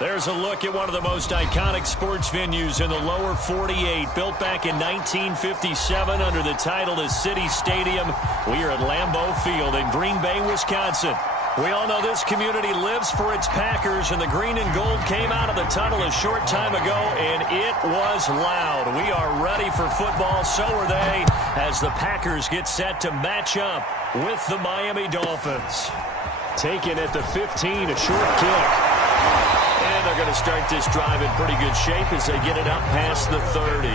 There's a look at one of the most iconic sports venues in the lower 48. Built back in 1957 under the title of City Stadium. We are at Lambeau Field in Green Bay, Wisconsin. We all know this community lives for its Packers, and the green and gold came out of the tunnel a short time ago, and it was loud. We are ready for football, so are they, as the Packers get set to match up with the Miami Dolphins. Taken at the 15, a short kick. And they're going to start this drive in pretty good shape as they get it up past the 30.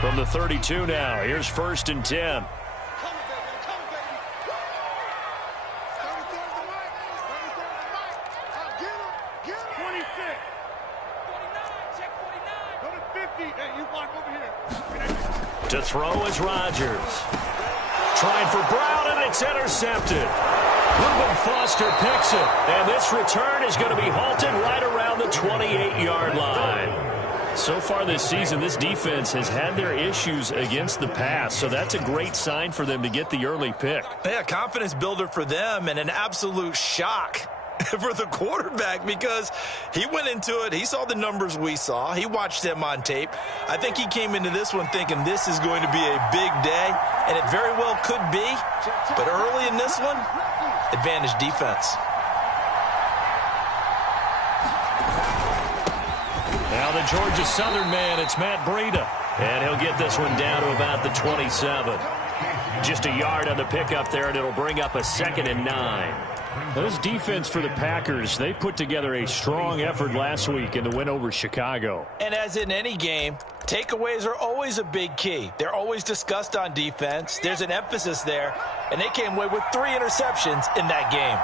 From the 32 now, here's 1st and 10. To throw is Rodgers. Trying for Brown, and it's intercepted. Reuben Foster picks it, and this return is going to be halted right around the 28-yard line. So far this season, this defense has had their issues against the pass, so that's a great sign for them to get the early pick. Yeah, confidence builder for them, and an absolute shock for the quarterback, because he went into it, he saw the numbers we saw, he watched them on tape. I think he came into this one thinking this is going to be a big day, and it very well could be, but early in this one, advantage defense. Now the Georgia Southern man, it's Matt Breida, and he'll get this one down to about the 27. Just a yard on the pickup there, and it'll bring up a 2nd and 9. This defense for the Packers, they put together a strong effort last week in the win over Chicago. And as in any game, takeaways are always a big key. They're always discussed on defense. There's an emphasis there, and they came away with 3 interceptions in that game.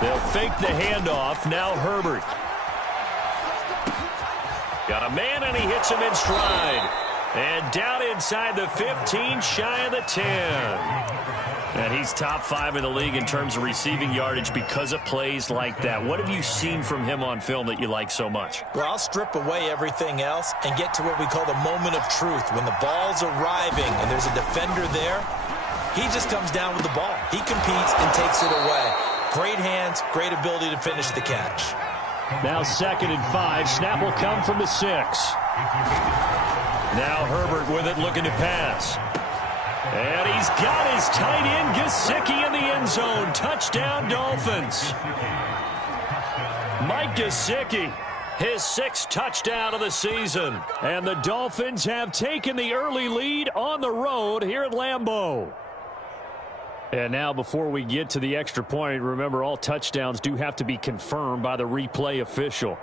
They'll fake the handoff. Now Herbert. Got a man, and he hits him in stride. And down inside the 15, shy of the 10. And he's top 5 in the league in terms of receiving yardage because of plays like that. What have you seen from him on film that you like so much? Well, I'll strip away everything else and get to what we call the moment of truth. When the ball's arriving and there's a defender there, he just comes down with the ball. He competes and takes it away. Great hands, great ability to finish the catch. Now 2nd and 5. Snap will come from the 6. Now Herbert with it, looking to pass. And he's got his tight end, Gesicki, in the end zone. Touchdown, Dolphins. Mike Gesicki, his 6th touchdown of the season. And the Dolphins have taken the early lead on the road here at Lambeau. And now, before we get to the extra point, remember, all touchdowns do have to be confirmed by the replay official.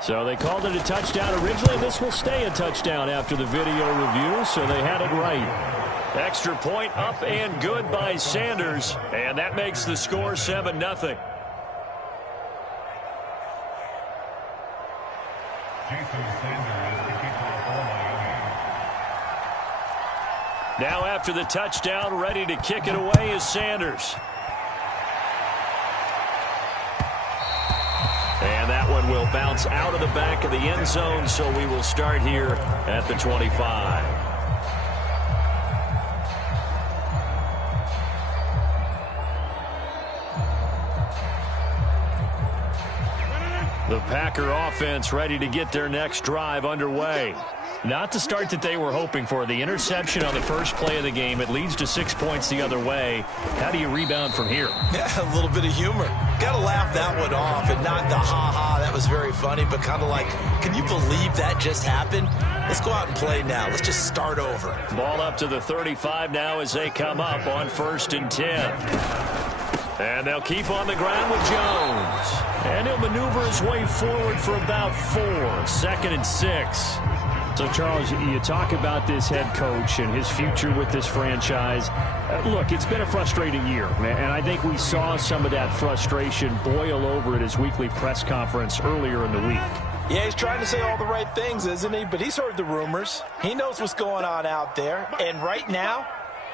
So they called it a touchdown originally. This will stay a touchdown after the video review, so they had it right. Extra point up and good by Sanders, and that makes the score 7-0. Now after the touchdown, ready to kick it away is Sanders. And that one will bounce out of the back of the end zone, so we will start here at the 25. The Packer offense ready to get their next drive underway. Not the start that they were hoping for. The interception on the first play of the game. It leads to 6 points the other way. How do you rebound from here? Yeah, a little bit of humor. Got to laugh that one off, and not the ha-ha, that was very funny, but kind of like, can you believe that just happened? Let's go out and play now. Let's just start over. Ball up to the 35 now as they come up on 1st and 10. And they'll keep on the ground with Jones. And he'll maneuver his way forward for about 4. 2nd and 6. So, Charles, you talk about this head coach and his future with this franchise. Look, it's been a frustrating year, and I think we saw some of that frustration boil over at his weekly press conference earlier in the week. Yeah, he's trying to say all the right things, isn't he? But he's heard the rumors. He knows what's going on out there. And right now,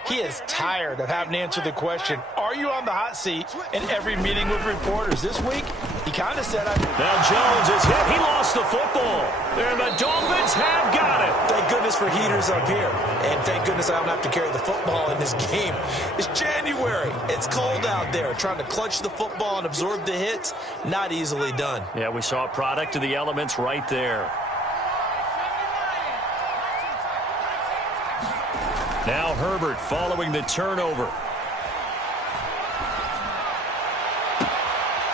He is tired of having to answer the question, are you on the hot seat, in every meeting with reporters. This week, he kind of said, Now Jones is hit. He lost the football. And the Dolphins have got it. Thank goodness for heaters up here. And thank goodness I don't have to carry the football in this game. It's January. It's cold out there. Trying to clutch the football and absorb the hits, not easily done. Yeah, we saw a product of the elements right there. Now Herbert following the turnover.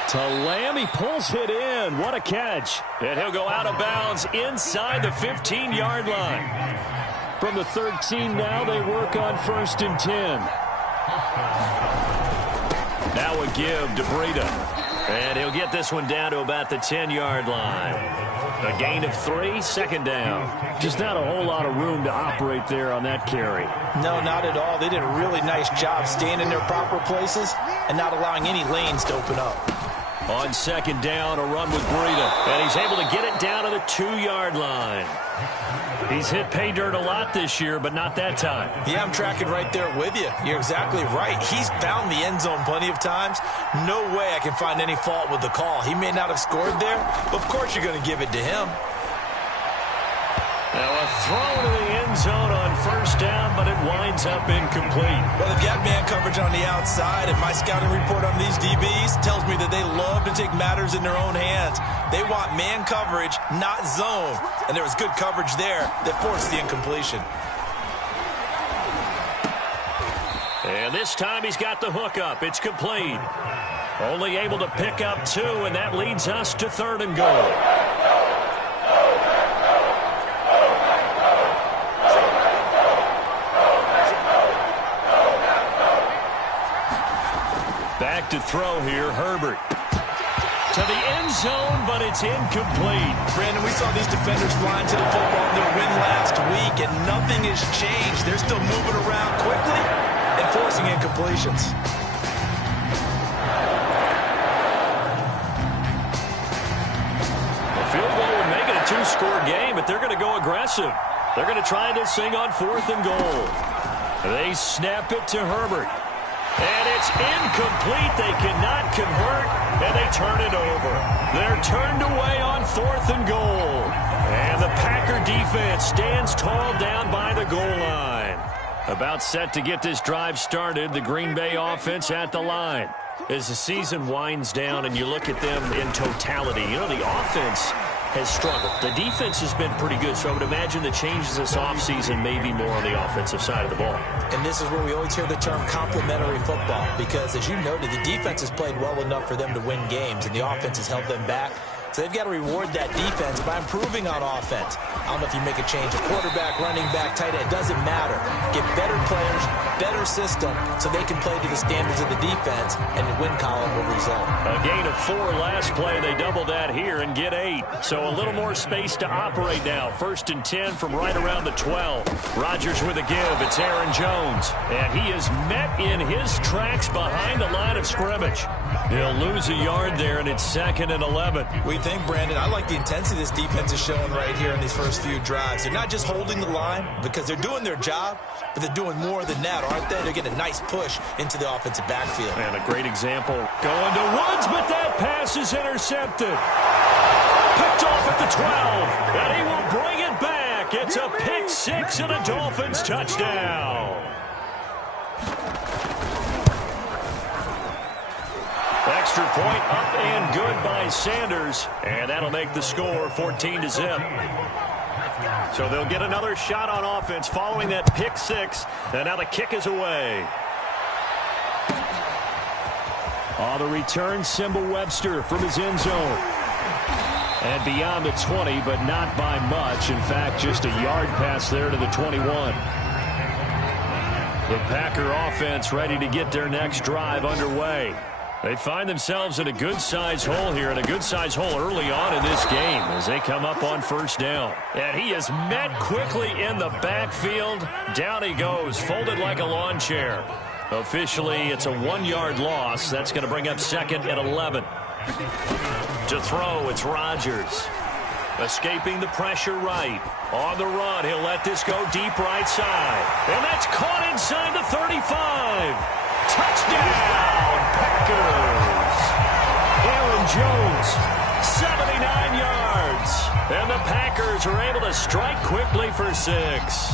To Lamb, he pulls it in. What a catch. And he'll go out of bounds inside the 15-yard line. From the 13 now, they work on 1st and 10. Now a give to Breida. And he'll get this one down to about the 10-yard line. A gain of 3, 2nd down. Just not a whole lot of room to operate there on that carry. No, not at all. They did a really nice job staying in their proper places and not allowing any lanes to open up. On 2nd down, a run with Breida. And he's able to get it down to the 2-yard line. He's hit pay dirt a lot this year, but not that time. Yeah, I'm tracking right there with you. You're exactly right. He's found the end zone plenty of times. No way I can find any fault with the call. He may not have scored there, but of course you're going to give it to him. Now a throw to the end zone on 1st down, but it winds up incomplete. Well, they've got man coverage on the outside, and my scouting report on these DBs tells me that they love to take matters in their own hands. They want man coverage, not zone. And there was good coverage there that forced the incompletion. And this time he's got the hook up. It's complete. Only able to pick up 2, and that leads us to 3rd and goal. Back to throw here, Herbert. To the end zone, but it's incomplete. Brandon, we saw these defenders flying to the football in their win last week, and nothing has changed. They're still moving around quickly and forcing incompletions. A field goal would make it a 2-score game, but they're going to go aggressive. They're going to try this thing on 4th and goal. They snap it to Herbert. And it's incomplete. They cannot convert, and they turn it over. They're turned away on 4th and goal. And the Packer defense stands tall down by the goal line. About set to get this drive started, the Green Bay offense at the line. As the season winds down and you look at them in totality, you know, the offense has struggled. The defense has been pretty good, so I would imagine the changes this offseason may be more on the offensive side of the ball. And this is where we always hear the term complementary football, because as you noted, the defense has played well enough for them to win games, and the offense has held them back. So they've got to reward that defense by improving on offense. I don't know if you make a change, a quarterback, running back, tight end, it doesn't matter. Get better players, better system, so they can play to the standards of the defense, and the win column will result. A gain of 4 last play. They double that here and get 8. So a little more space to operate now. 1st and 10 from right around the 12. Rodgers with a give. It's Aaron Jones. And he is met in his tracks behind the line of scrimmage. He'll lose a yard there, and it's 2nd and 11. We think, Brandon, I like the intensity this defense is showing right here in these first few drives. They're not just holding the line because they're doing their job, but they're doing more than that, aren't they? They're getting a nice push into the offensive backfield. And a great example going to Woods, but that pass is intercepted. Picked off at the 12, and he will bring it back. It's a pick 6 and a Dolphins touchdown. Extra point up and good by Sanders, and that'll make the score 14-0. So they'll get another shot on offense following that pick 6, and now the kick is away. On the return, Simba Webster from his end zone. And beyond the 20, but not by much. In fact, just a yard pass there to the 21. The Packer offense ready to get their next drive underway. They find themselves in a good-sized hole here, and a good-sized hole early on in this game as they come up on 1st down. And he is met quickly in the backfield. Down he goes, folded like a lawn chair. Officially, it's a 1-yard loss. That's going to bring up 2nd and 11. To throw, it's Rodgers. Escaping the pressure right. On the run, he'll let this go deep right side. And that's caught inside the 35. Touchdown, Packers. Aaron Jones, 79 yards. And the Packers are able to strike quickly for 6.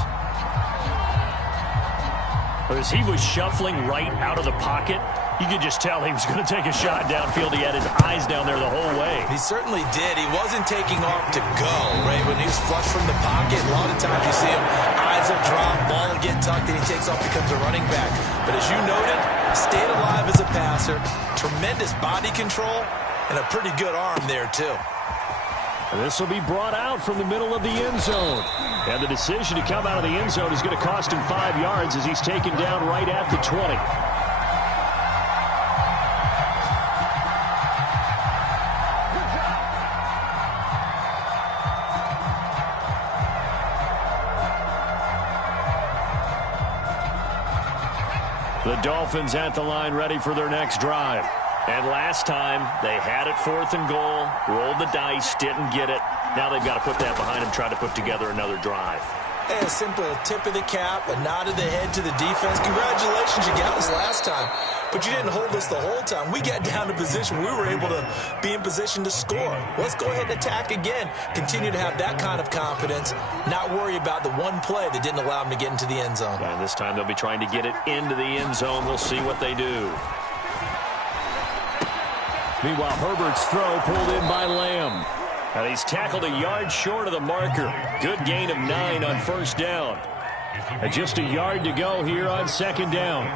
As he was shuffling right out of the pocket, you could just tell he was going to take a shot downfield. He had his eyes down there the whole way. He certainly did. He wasn't taking off to go, right? When he was flush from the pocket, a lot of times you see him, eyes will drop, ball will get tucked, and he takes off, becomes a running back. But as you noted, stayed alive as a passer, tremendous body control, and a pretty good arm there, too. This will be brought out from the middle of the end zone. And the decision to come out of the end zone is going to cost him 5 yards as he's taken down right at the 20. The Dolphins at the line ready for their next drive. And last time, they had it 4th and goal, rolled the dice, didn't get it. Now they've got to put that behind them, try to put together another drive. Hey, a simple tip of the cap, a nod of the head to the defense. Congratulations, you got us last time. But you didn't hold us the whole time. We got down to position. We were able to be in position to score. Let's go ahead and attack again. Continue to have that kind of confidence, not worry about the one play that didn't allow them to get into the end zone. And this time they'll be trying to get it into the end zone. We'll see what they do. Meanwhile, Herbert's throw pulled in by Lamb. And he's tackled a yard short of the marker. Good gain of 9 on 1st down. And just a yard to go here on 2nd down.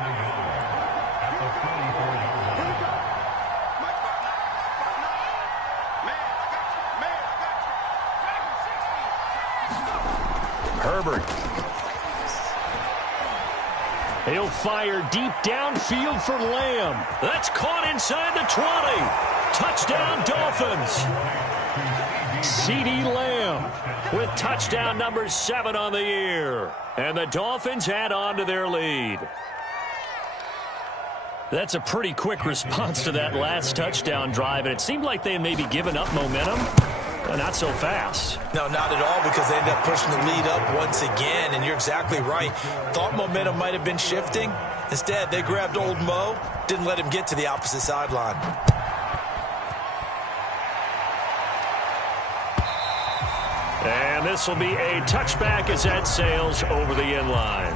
Herbert. He'll fire deep downfield for Lamb. That's caught inside the 20. Touchdown, Dolphins. CeeDee Lamb with touchdown number 7 on the year. And the Dolphins add on to their lead. That's a pretty quick response to that last touchdown drive, and it seemed like they had maybe given up momentum. Not so fast. No, not at all, because they ended up pushing the lead up once again, and you're exactly right. Thought momentum might have been shifting. Instead, they grabbed old Mo, didn't let him get to the opposite sideline. And this will be a touchback as that sails over the end line.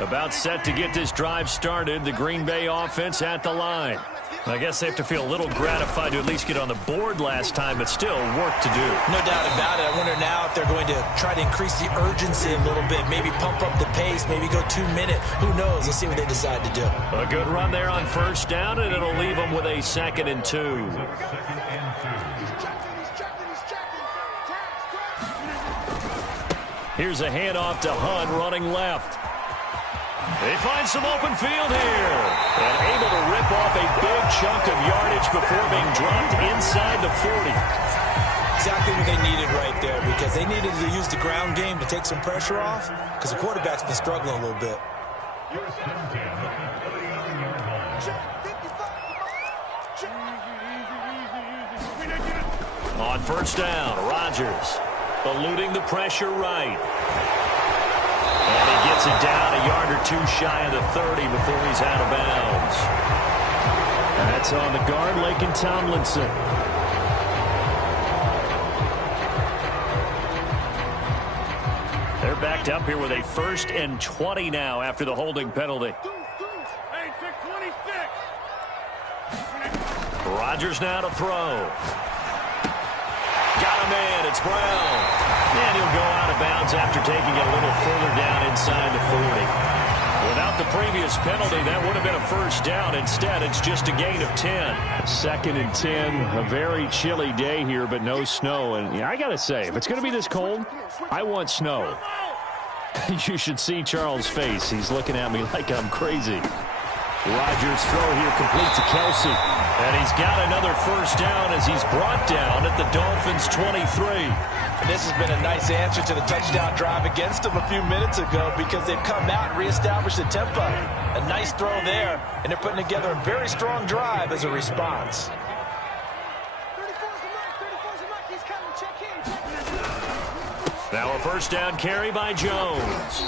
About set to get this drive started, the Green Bay offense at the line. I guess they have to feel a little gratified to at least get on the board last time, but still work to do. No doubt about it. I wonder now if they're going to try to increase the urgency a little bit, maybe pump up the pace, maybe go 2-minute. Who knows? Let's see what they decide to do. A good run there on 1st down, and it'll leave them with a 2nd and 2. Here's a handoff to Hunt running left. They find some open field here. And able to rip off a big chunk of yardage before being dropped inside the 40. Exactly what they needed right there, because they needed to use the ground game to take some pressure off, because the quarterback's been struggling a little bit. On 1st down, Rodgers eluding the pressure right. And he gets it down a yard or 2 shy of the 30 before he's out of bounds. And that's on the guard, Laken Tomlinson. They're backed up here with a 1st and 20 now after the holding penalty. Rodgers now to throw. Got him in. It's Brown. And he'll go out of bounds after taking it a little further down inside the 40. Without the previous penalty, that would have been a 1st down. Instead, it's just a gain of 10. 2nd and 10. A very chilly day here, but no snow. And yeah, I got to say, if it's going to be this cold, I want snow. You should see Charles' face. He's looking at me like I'm crazy. Rodgers' throw here complete to Kelsey. And he's got another 1st down as he's brought down at the Dolphins' 23. And this has been a nice answer to the touchdown drive against them a few minutes ago, because they've come out and reestablished the tempo. A nice throw there, and they're putting together a very strong drive as a response. Now a first down carry by Jones.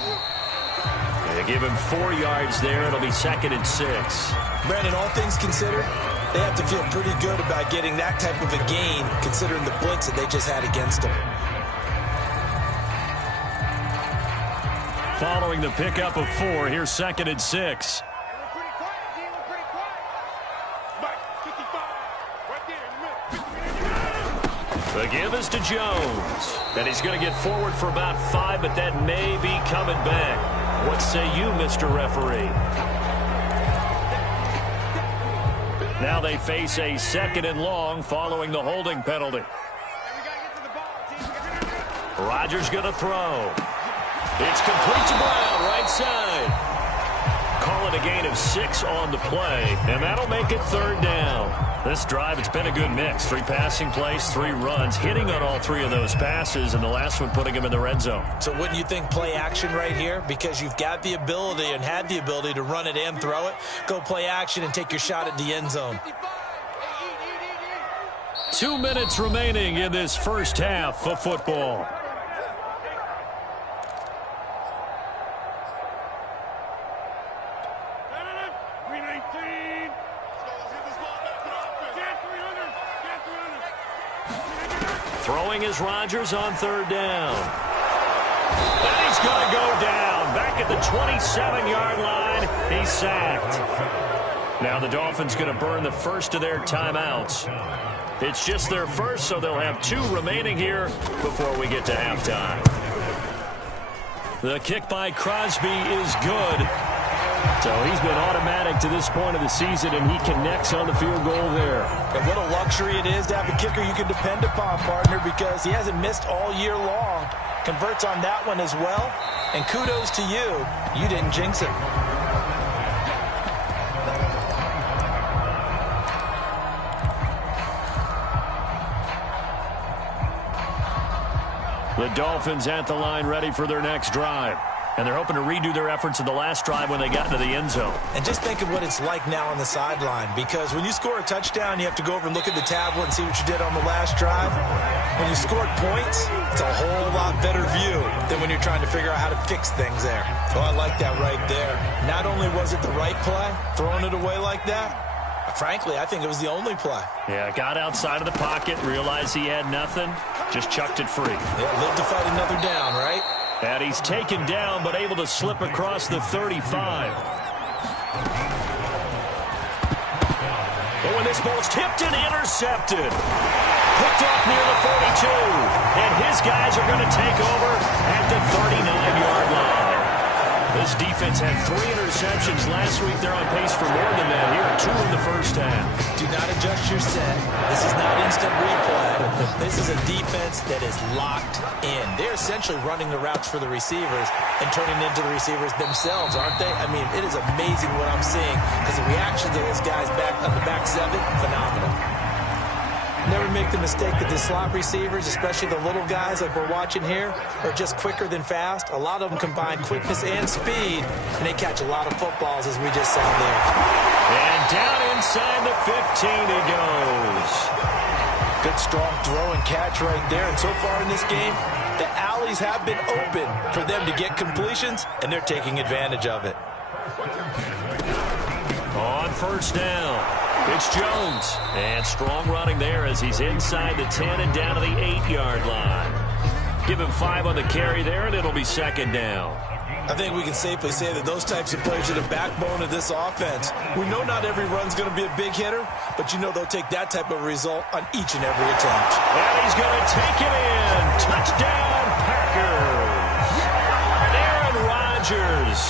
They give him 4 yards there. It'll be 2nd and 6. Brandon, all things considered, they have to feel pretty good about getting that type of a gain considering the blitz that they just had against them. Following the pickup of 4, here's 2nd and 6. The give is to Jones. And he's going to get forward for about 5, but that may be coming back. What say you, Mr. Referee? Now they face a 2nd and long following the holding penalty. Rodgers going to throw. It's complete to Brown, right side. Call it a gain of 6 on the play, and that'll make it 3rd down. This drive, it's been a good mix. 3 passing plays, 3 runs, hitting on all 3 of those passes, and the last one putting him in the red zone. So wouldn't you think play action right here? Because you've got the ability and had the ability to run it and throw it. Go play action and take your shot at the end zone. 2 minutes remaining in this first half of football. Throwing is Rodgers on 3rd down. And he's going to go down. Back at the 27-yard line. He's sacked. Now the Dolphins going to burn the first of their timeouts. It's just their first, so they'll have 2 remaining here before we get to halftime. The kick by Crosby is good. So he's been automatic to this point of the season, and he connects on the field goal there. And what a luxury it is to have a kicker you can depend upon, partner, because he hasn't missed all year long. Converts on that one as well. And kudos to you. You didn't jinx it. The Dolphins at the line ready for their next drive. And they're hoping to redo their efforts in the last drive when they got into the end zone. And just think of what it's like now on the sideline, because when you score a touchdown, you have to go over and look at the tablet and see what you did on the last drive. When you scored points, it's a whole lot better view than when you're trying to figure out how to fix things there. Oh, I like that right there. Not only was it the right play, throwing it away like that, frankly, I think it was the only play. Yeah, got outside of the pocket, realized he had nothing, just chucked it free. Yeah, live to fight another down, right? And he's taken down, but able to slip across the 35. But when this ball's tipped and intercepted, picked off near the 42, and his guys are going to take over at the 39-yard line. This defense had 3 interceptions last week. They're on pace for more than that here, 2 in the first half. Do not adjust your set. This is not instant replay. This is a defense that is locked in. They're essentially running the routes for the receivers and turning into the receivers themselves, aren't they? I mean, it is amazing what I'm seeing because the reactions of those guys back on the back 7, phenomenal. Never make the mistake that the slot receivers, especially the little guys like we're watching here, are just quicker than fast. A lot of them combine quickness and speed, and they catch a lot of footballs, as we just saw there. And down inside the 15 he goes. Good, strong throw and catch right there. And so far in this game, the alleys have been open for them to get completions, and they're taking advantage of it. On first down, it's Jones. And strong running there as he's inside the 10 and down to the 8-yard line. Give him 5 on the carry there, and it'll be 2nd down. I think we can safely say that those types of players are the backbone of this offense. We know not every run's going to be a big hitter, but you know they'll take that type of result on each and every attempt. And he's going to take it in. Touchdown, Packers. Aaron Rodgers.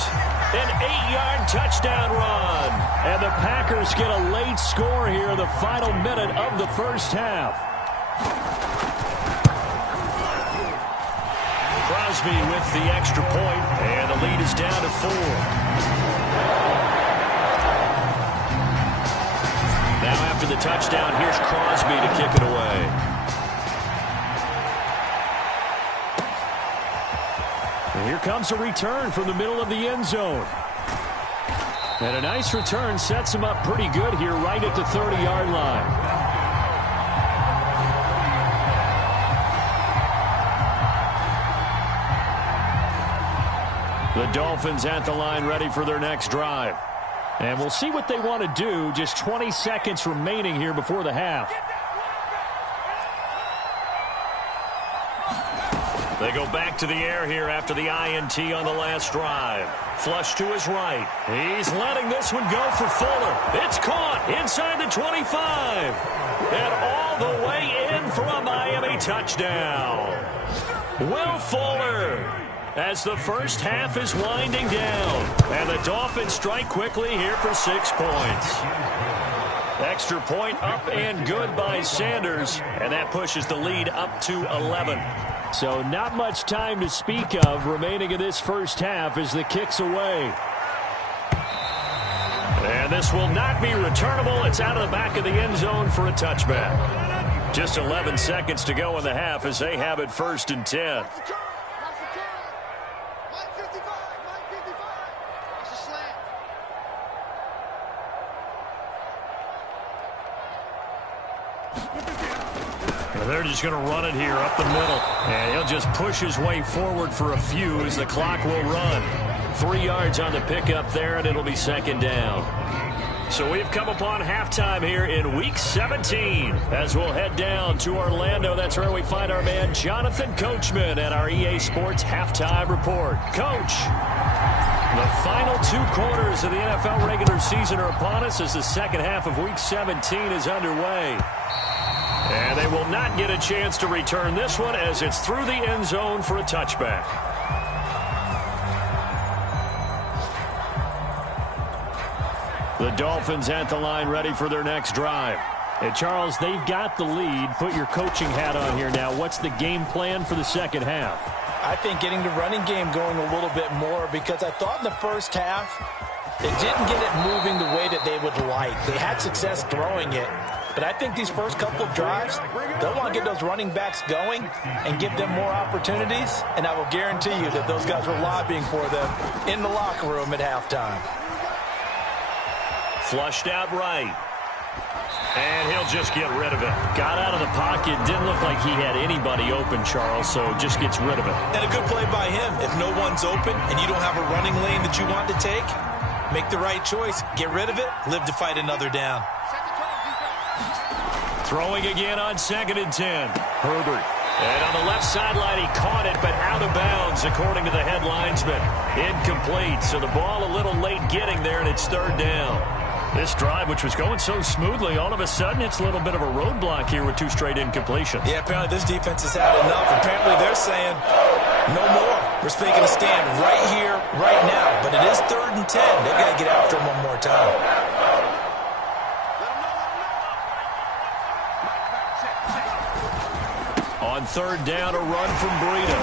An 8-yard touchdown run. And the Packers get a late score here in the final minute of the first half. Crosby with the extra point, and the lead is down to 4. Now after the touchdown, here's Crosby to kick it away. And here comes a return from the middle of the end zone. And a nice return sets him up pretty good here right at the 30-yard line. The Dolphins at the line ready for their next drive. And we'll see what they want to do. Just 20 seconds remaining here before the half. They go back to the air here after the INT on the last drive. Flush to his right. He's letting this one go for Fuller. It's caught inside the 25. And all the way in for a Miami touchdown. Will Fuller, as the first half is winding down. And the Dolphins strike quickly here for 6 points. Extra point up and good by Sanders. And that pushes the lead up to 11. So not much time to speak of remaining in this first half as the kick's away. And this will not be returnable. It's out of the back of the end zone for a touchback. Just 11 seconds to go in the half as they have it 1st and 10. They're just going to run it here up the middle. And he'll just push his way forward for a few as the clock will run. 3 yards on the pickup there, and it'll be 2nd down. So we've come upon halftime here in Week 17 as we'll head down to Orlando. That's where we find our man Jonathan Coachman at our EA Sports Halftime Report. Coach, the final 2 quarters of the NFL regular season are upon us as the second half of Week 17 is underway. And they will not get a chance to return this one as it's through the end zone for a touchback. The Dolphins at the line ready for their next drive. And Charles, they've got the lead. Put your coaching hat on here now. What's the game plan for the second half? I think getting the running game going a little bit more because I thought in the first half they didn't get it moving the way that they would like. They had success throwing it. But I think these first couple of drives, they'll want to get those running backs going and give them more opportunities. And I will guarantee you that those guys were lobbying for them in the locker room at halftime. Flushed out right. And he'll just get rid of it. Got out of the pocket. Didn't look like he had anybody open, Charles, so just gets rid of it. And a good play by him. If no one's open and you don't have a running lane that you want to take, make the right choice. Get rid of it. Live to fight another down. Throwing again on 2nd and 10. Herbert. And on the left sideline, he caught it, but out of bounds, according to the head linesman. Incomplete, so the ball a little late getting there, and it's 3rd down. This drive, which was going so smoothly, all of a sudden it's a little bit of a roadblock here with 2 straight incompletions. Yeah, apparently this defense has had enough. Apparently they're saying, no more. We're making a stand right here, right now. But it is 3rd and 10. They've got to get after him one more time. On 3rd down, a run from Breida.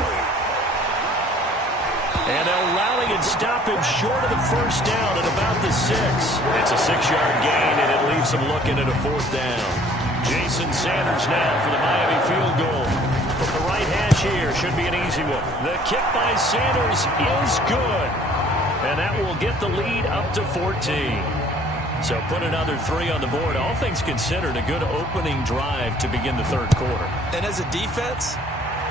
And they'll rally and stop him short of the 1st down at about the 6. It's a 6-yard gain, and it leaves him looking at a 4th down. Jason Sanders now for the Miami field goal. From the right hash here, should be an easy one. The kick by Sanders is good. And that will get the lead up to 14. So put another 3 on the board. All things considered, a good opening drive to begin the 3rd quarter. And as a defense,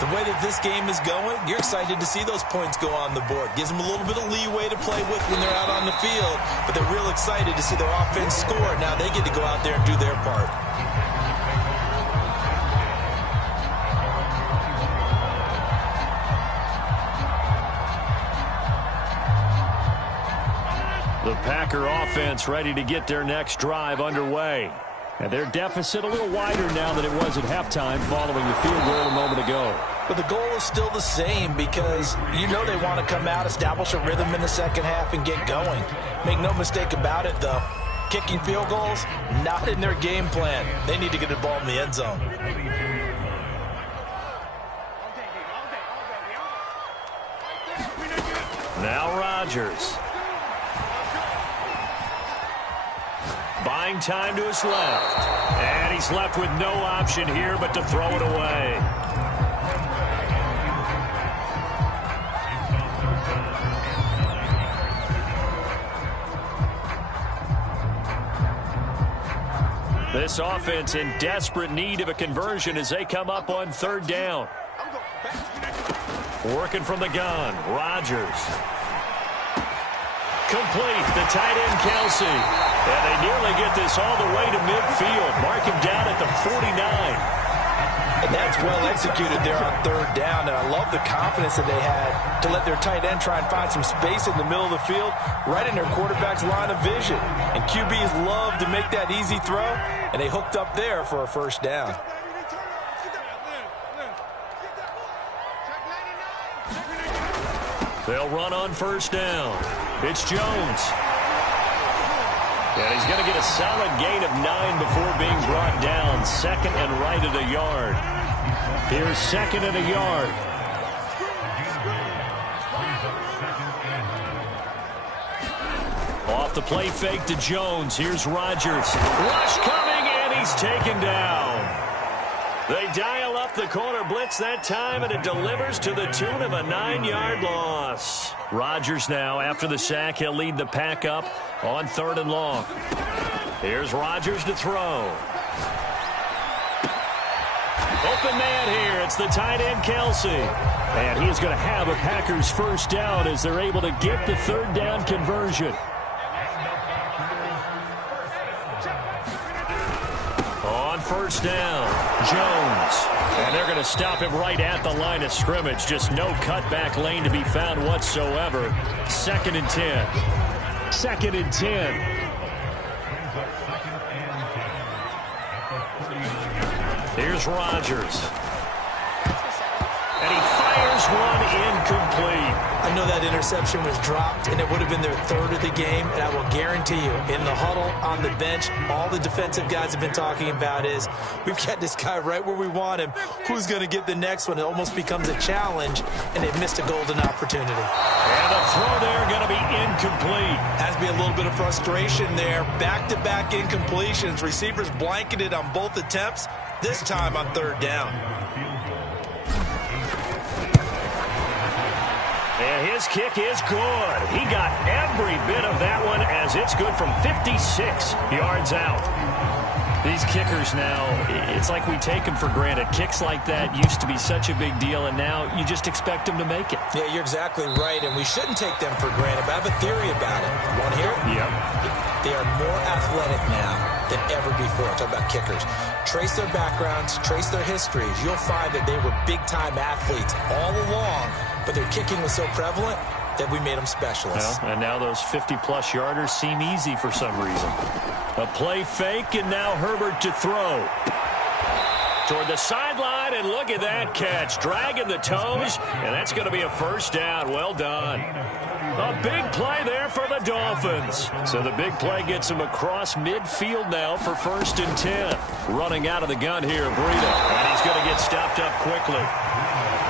the way that this game is going, you're excited to see those points go on the board. Gives them a little bit of leeway to play with when they're out on the field, but they're real excited to see their offense score. Now they get to go out there and do their part. The Packer offense ready to get their next drive underway. And their deficit a little wider now than it was at halftime following the field goal a moment ago. But the goal is still the same because you know they want to come out, establish a rhythm in the second half, and get going. Make no mistake about it, though. Kicking field goals, not in their game plan. They need to get the ball in the end zone. Now Rodgers. Buying time to his left. And he's left with no option here but to throw it away. This offense in desperate need of a conversion as they come up on 3rd down. Working from the gun, Rodgers. Complete, the tight end, Kelsey. And they nearly get this all the way to midfield. Mark him down at the 49. And that's well executed there on third down. And I love the confidence that they had to let their tight end try and find some space in the middle of the field, right in their quarterback's line of vision. And QBs love to make that easy throw, and they hooked up there for a first down. They'll run on first down. It's Jones. And he's going to get a solid gain of 9 before being brought down. Second and right at a yard. Here's second and a yard. Off the play fake to Jones. Here's Rodgers. Rush coming, and he's taken down. They dial up the corner blitz that time, and it delivers to the tune of a 9-yard loss. Rodgers now, after the sack, he'll lead the pack up on third and long. Here's Rodgers to throw. Open man here. It's the tight end, Kelsey. And he's going to have a Packers first down as they're able to get the third down conversion. On first down, Jones. And they're going to stop him right at the line of scrimmage. Just no cutback lane to be found whatsoever. Second and 10. Second and 10. Here's Rodgers. And he fires one incomplete. I know that interception was dropped, and it would have been their third of the game, and I will guarantee you, in the huddle, on the bench, all the defensive guys have been talking about is, we've got this guy right where we want him. Who's going to get the next one? It almost becomes a challenge, and they've missed a golden opportunity. And the throw there going to be incomplete. Has to be a little bit of frustration there. Back-to-back incompletions. Receivers blanketed on both attempts, this time on third down. And his kick is good. He got every bit of that one as it's good from 56 yards out. These kickers now, it's like we take them for granted. Kicks like that used to be such a big deal, and now you just expect them to make it. Yeah, you're exactly right, and we shouldn't take them for granted, but I have a theory about it. You want to hear it? Yep. They are more athletic now than ever before. Talk about kickers. Trace their backgrounds, trace their histories. You'll find that they were big-time athletes all along, but their kicking was so prevalent that we made them specialists. Well, and now those 50-plus yarders seem easy for some reason. A play fake, and now Herbert to throw. Toward the sideline, and look at that catch. Dragging the toes, and that's going to be a first down. Well done. A big play there for the Dolphins. So the big play gets him across midfield now for first and 10. Running out of the gun here, Breida. And he's going to get stopped up quickly.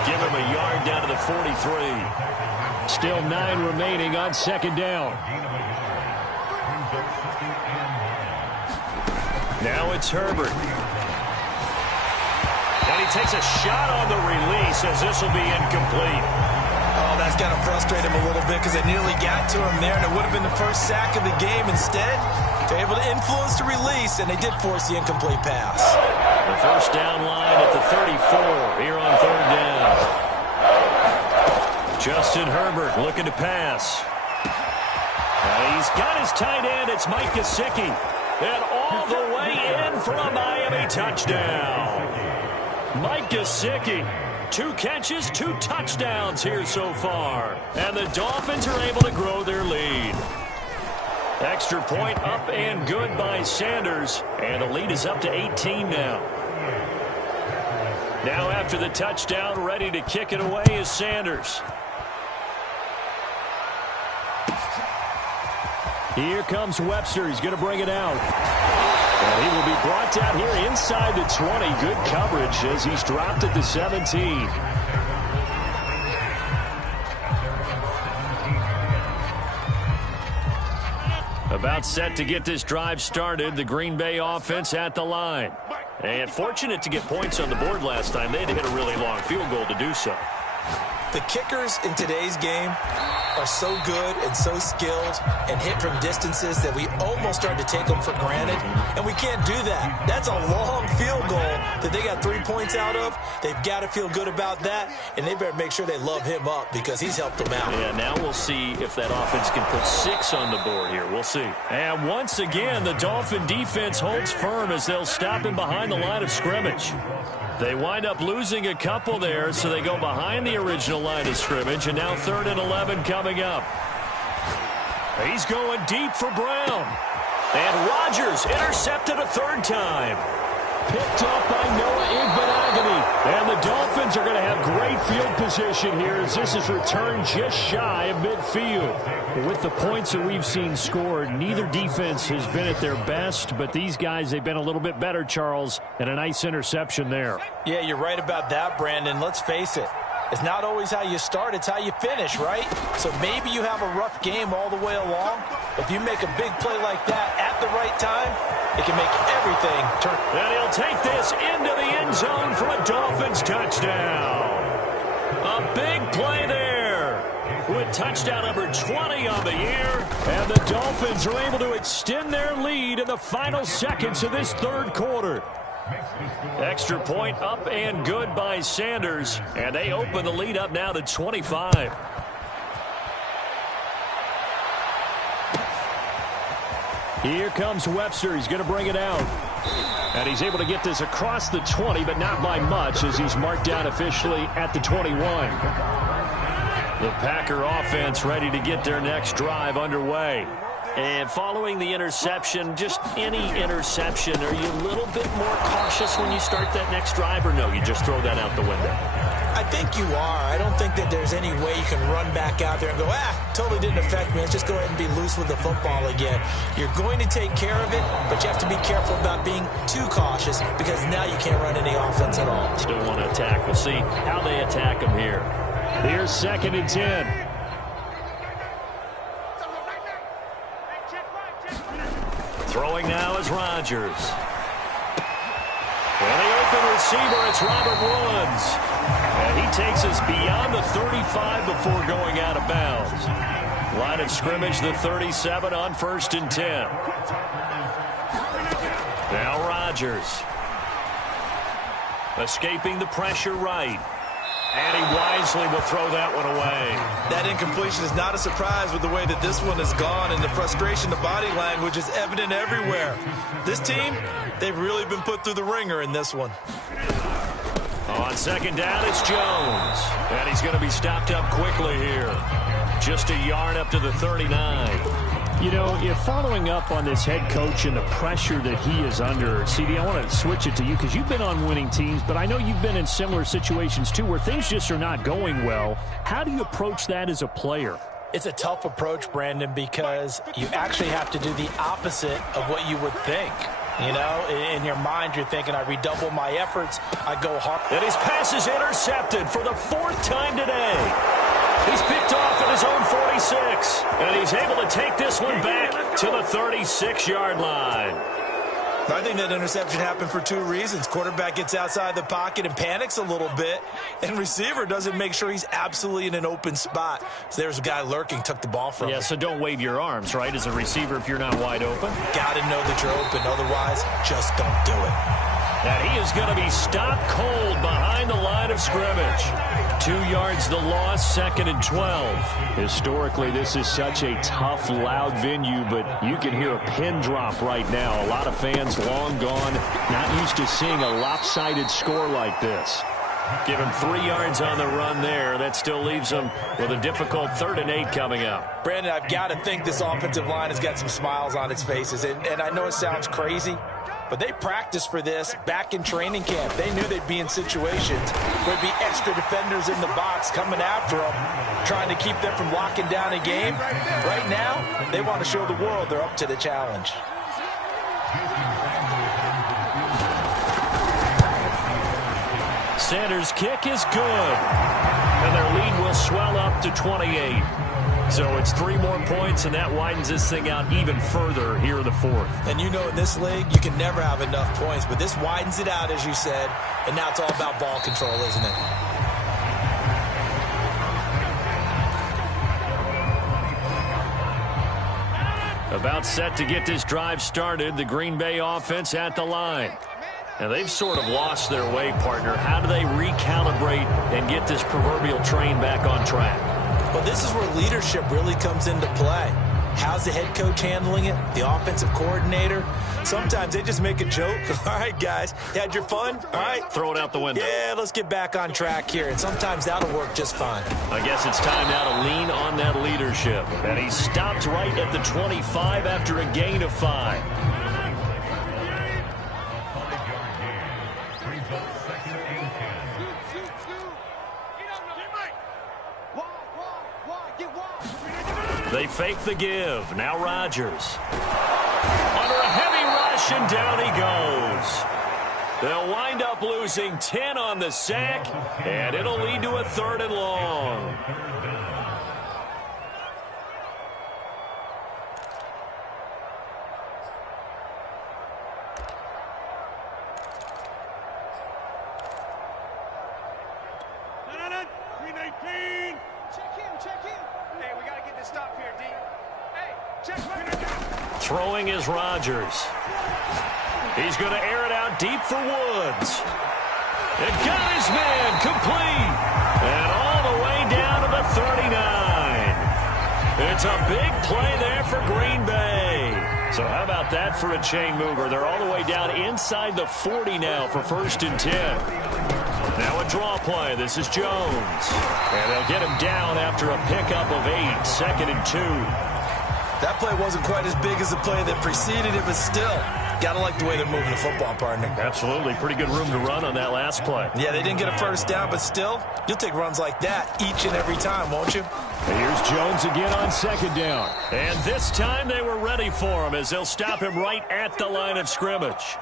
Give him a yard down to the 43. Still 9 remaining on second down. Now it's Herbert. And he takes a shot on the release as this will be incomplete. Oh, that's got to frustrate him a little bit because they nearly got to him there, and it would have been the first sack of the game. Instead, they're able to influence the release, and they did force the incomplete pass. The first down line at the 34 here on third down. Justin Herbert looking to pass. He's got his tight end. It's Mike Gesicki. And all the way in for a Miami touchdown. Mike Gesicki. 2 catches, 2 touchdowns here so far. And the Dolphins are able to grow their lead. Extra point up and good by Sanders. And the lead is up to 18 now. Now after the touchdown, ready to kick it away is Sanders. Here comes Webster. He's going to bring it out. And he will be brought down here inside the 20. Good coverage as he's dropped at the 17. About set to get this drive started. The Green Bay offense at the line. And fortunate to get points on the board last time. They had to hit a really long field goal to do so. The kickers in today's game are so good and so skilled and hit from distances that we almost start to take them for granted, and we can't do that. That's a long field goal that they got 3 points out of. They've got to feel good about that, and they better make sure they love him up because he's helped them out. Yeah, now we'll see if that offense can put 6 on the board here. We'll see. And once again, the Dolphin defense holds firm as they'll stop him behind the line of scrimmage. They wind up losing a couple there, so they go behind the original line of scrimmage, and now 3rd and 11 coming up. He's going deep for Brown. And Rodgers intercepted a 3rd time. Picked up by Noah Igbenogany. And the Dolphins are going to have great field position here as this is returned just shy of midfield. With the points that we've seen scored, neither defense has been at their best, but these guys, they've been a little bit better, Charles, and a nice interception there. Yeah, you're right about that, Brandon. Let's face it. It's not always how you start, it's how you finish, right? So maybe you have a rough game all the way along. If you make a big play like that at the right time, it can make everything turn. And he'll take this into the end zone for a Dolphins touchdown. A big play there with touchdown number 20 on the year. And the Dolphins are able to extend their lead in the final seconds of this 3rd quarter. Extra point up and good by Sanders. And they open the lead up now to 25. Here comes Webster. He's going to bring it out. And he's able to get this across the 20, but not by much as he's marked down officially at the 21. The Packer offense ready to get their next drive underway. And following the interception, just any interception, are you a little bit more cautious when you start that next drive, or no, you just throw that out the window? I think you are. I don't think that there's any way you can run back out there and go, totally didn't affect me. Let's just go ahead and be loose with the football again. You're going to take care of it, but you have to be careful about being too cautious because now you can't run any offense at all. Still want to attack. We'll see how they attack them here. Here's 2nd and 10. Throwing now is Rodgers. And the open receiver, it's Robert Woods. And he takes us beyond the 35 before going out of bounds. Line of scrimmage, the 37 on 1st and 10. Now Rodgers. Escaping the pressure right. And he wisely will throw that one away. That incompletion is not a surprise with the way that this one has gone, and the frustration, the body language is evident everywhere. This team, they've really been put through the ringer in this one. On 2nd down, it's Jones. And he's going to be stopped up quickly here. Just a yard up to the 39. You know, if following up on this head coach and the pressure that he is under, CD, I want to switch it to you because you've been on winning teams, but I know you've been in similar situations too where things just are not going well. How do you approach that as a player? It's a tough approach, Brandon, because you actually have to do the opposite of what you would think. You know, in your mind, you're thinking, I redouble my efforts, I go hard. And his pass is intercepted for the 4th time today. He's picked off at his own 46, and he's able to take this one back to the 36-yard line. I think that interception happened for 2 reasons. Quarterback gets outside the pocket and panics a little bit, and receiver doesn't make sure he's absolutely in an open spot. So there's a guy lurking, took the ball from him. Yeah, so don't wave your arms, right, as a receiver if you're not wide open. Got to know that you're open. Otherwise, just don't do it. And he is going to be stopped cold behind the line of scrimmage. 2 yards the loss, 2nd and 12. Historically, this is such a tough, loud venue, but you can hear a pin drop right now. A lot of fans long gone, not used to seeing a lopsided score like this. Give him 3 yards on the run there. That still leaves him with a difficult 3rd and 8 coming up. Brandon, I've got to think this offensive line has got some smiles on its faces. And I know it sounds crazy, but they practiced for this back in training camp. They knew they'd be in situations where there'd be extra defenders in the box coming after them, trying to keep them from locking down a game. Right now, they want to show the world they're up to the challenge. Sanders' kick is good. And their lead will swell up to 28. So it's 3 more points, and that widens this thing out even further here in the 4th. And you know in this league, you can never have enough points, but this widens it out, as you said, and now it's all about ball control, isn't it? About set to get this drive started, the Green Bay offense at the line. And they've sort of lost their way, partner. How do they recalibrate and get this proverbial train back on track? Well, this is where leadership really comes into play. How's the head coach handling it? The offensive coordinator? Sometimes they just make a joke. All right, guys, you had your fun? All right. Throw it out the window. Yeah, let's get back on track here. And sometimes that'll work just fine. I guess it's time now to lean on that leadership. And he stopped right at the 25 after a gain of 5. They fake the give. Now Rodgers. Under a heavy rush, and down he goes. They'll wind up losing 10 on the sack, and it'll lead to a 3rd and long. Throwing is Rodgers. He's going to air it out deep for Woods. It got his man complete. And all the way down to the 39. It's a big play there for Green Bay. So how about that for a chain mover? They're all the way down inside the 40 now for 1st and 10. Now a draw play. This is Jones. And they'll get him down after a pickup of 8. 2nd and 2. That play wasn't quite as big as the play that preceded it, but still, got to like the way they're moving the football, partner. Absolutely. Pretty good room to run on that last play. Yeah, they didn't get a 1st down, but still, you'll take runs like that each and every time, won't you? Here's Jones again on 2nd down. And this time they were ready for him as they'll stop him right at the line of scrimmage.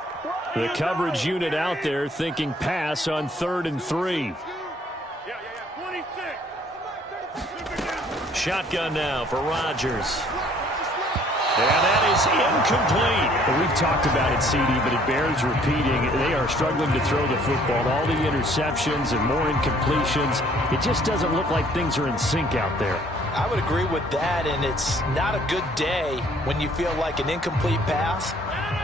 The coverage unit out there thinking pass on 3rd and 3. Shotgun now for Rodgers. And that is incomplete. Well, we've talked about it, CD, but it bears repeating. They are struggling to throw the football. All the interceptions and more incompletions. It just doesn't look like things are in sync out there. I would agree with that, and it's not a good day when you feel like an incomplete pass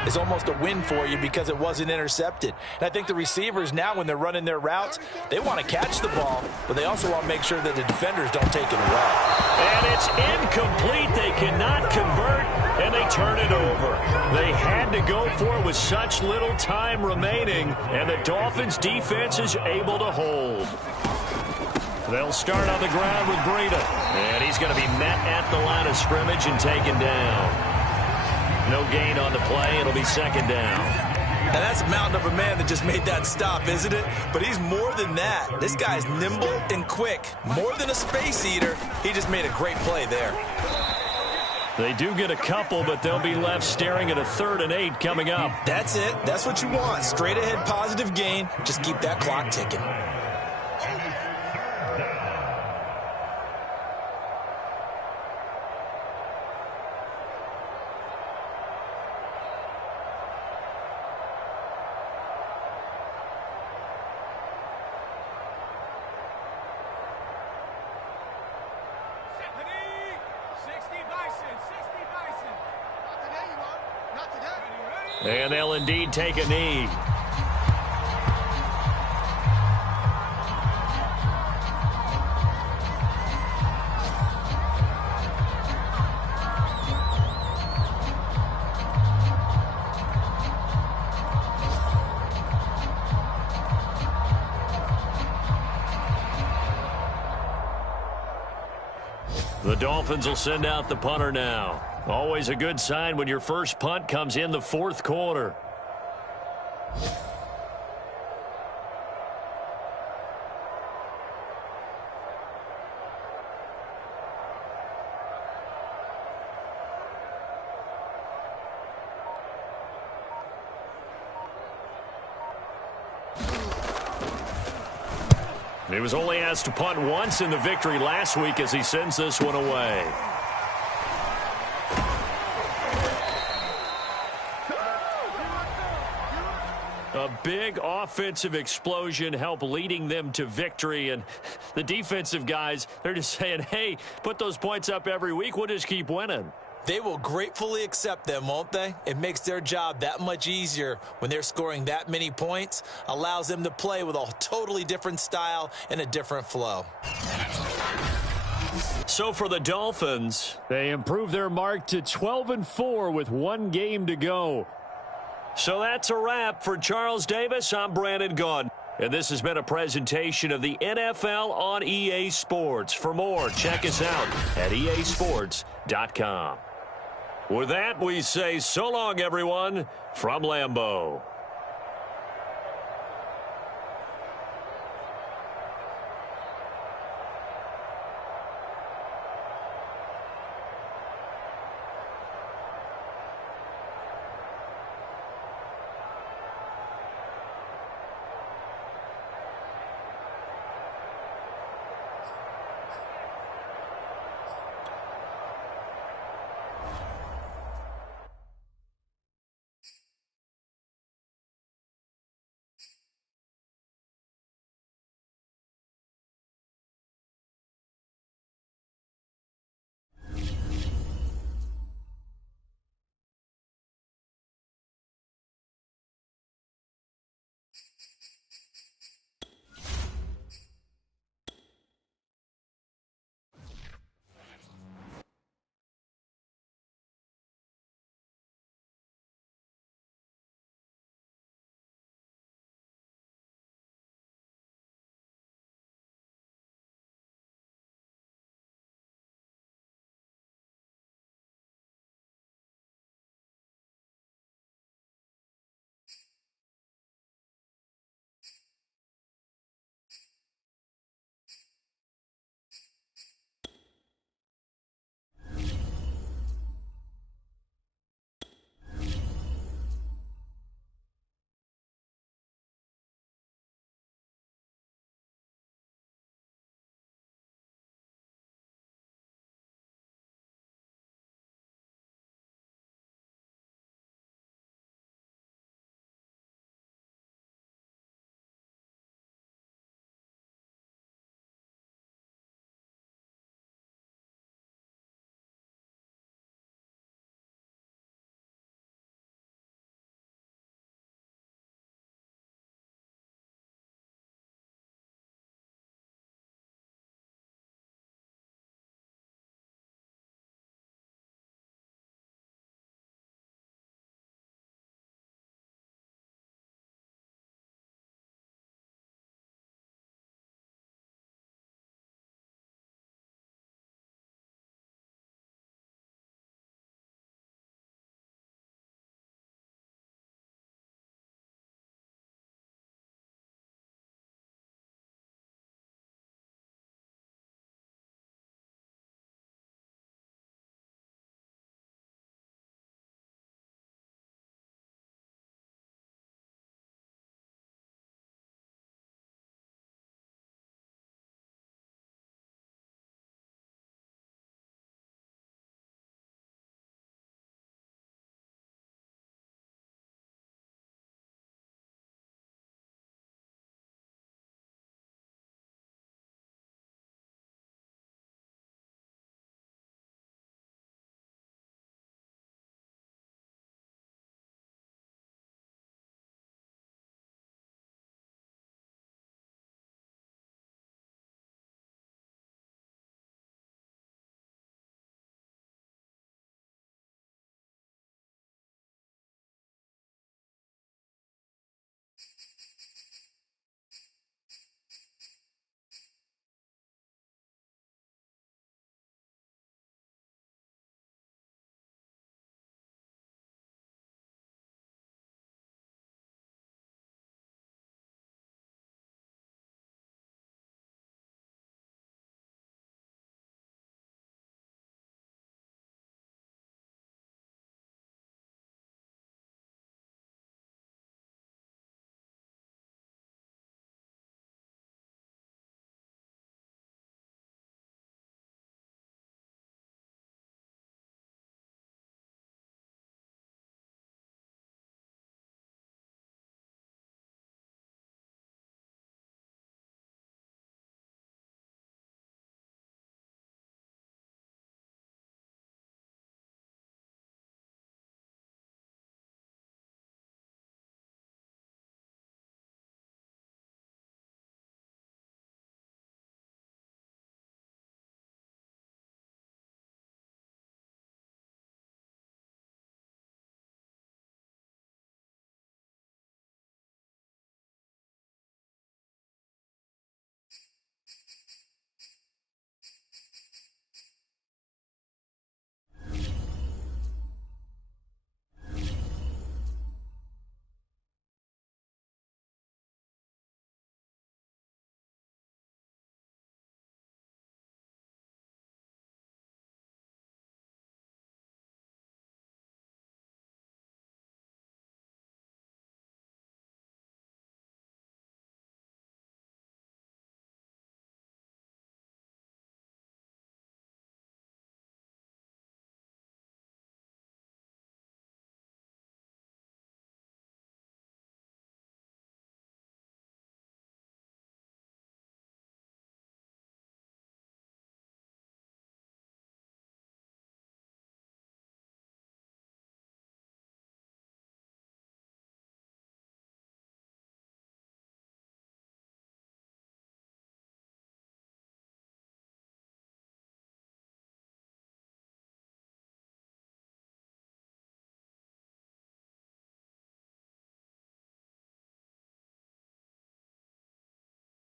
is almost a win for you because it wasn't intercepted. And I think the receivers now, when they're running their routes, they want to catch the ball, but they also want to make sure that the defenders don't take it away. And it's incomplete. They cannot convert, and they turn it over. They had to go for it with such little time remaining, and the Dolphins' defense is able to hold. They'll start on the ground with Breida. And he's going to be met at the line of scrimmage and taken down. No gain on the play. It'll be 2nd down. And that's a mountain of a man that just made that stop, isn't it? But he's more than that. This guy's nimble and quick. More than a space eater. He just made a great play there. They do get a couple, but they'll be left staring at a 3rd and 8 coming up. That's it. That's what you want. Straight ahead positive gain. Just keep that clock ticking. And they'll indeed take a knee. The Dolphins will send out the punter now. Always a good sign when your first punt comes in the 4th quarter. He was only asked to punt once in the victory last week as he sends this one away. A big offensive explosion helped leading them to victory, and the defensive guys, they're just saying, hey, put those points up every week, we'll just keep winning. They will gratefully accept them, won't they? It makes their job that much easier when they're scoring that many points, allows them to play with a totally different style and a different flow. So for the Dolphins, they improve their mark to 12-4 with 1 game to go. So that's a wrap. For Charles Davis, I'm Brandon Gaudin. And this has been a presentation of the NFL on EA Sports. For more, check us out at easports.com. With that, we say so long, everyone, from Lambeau.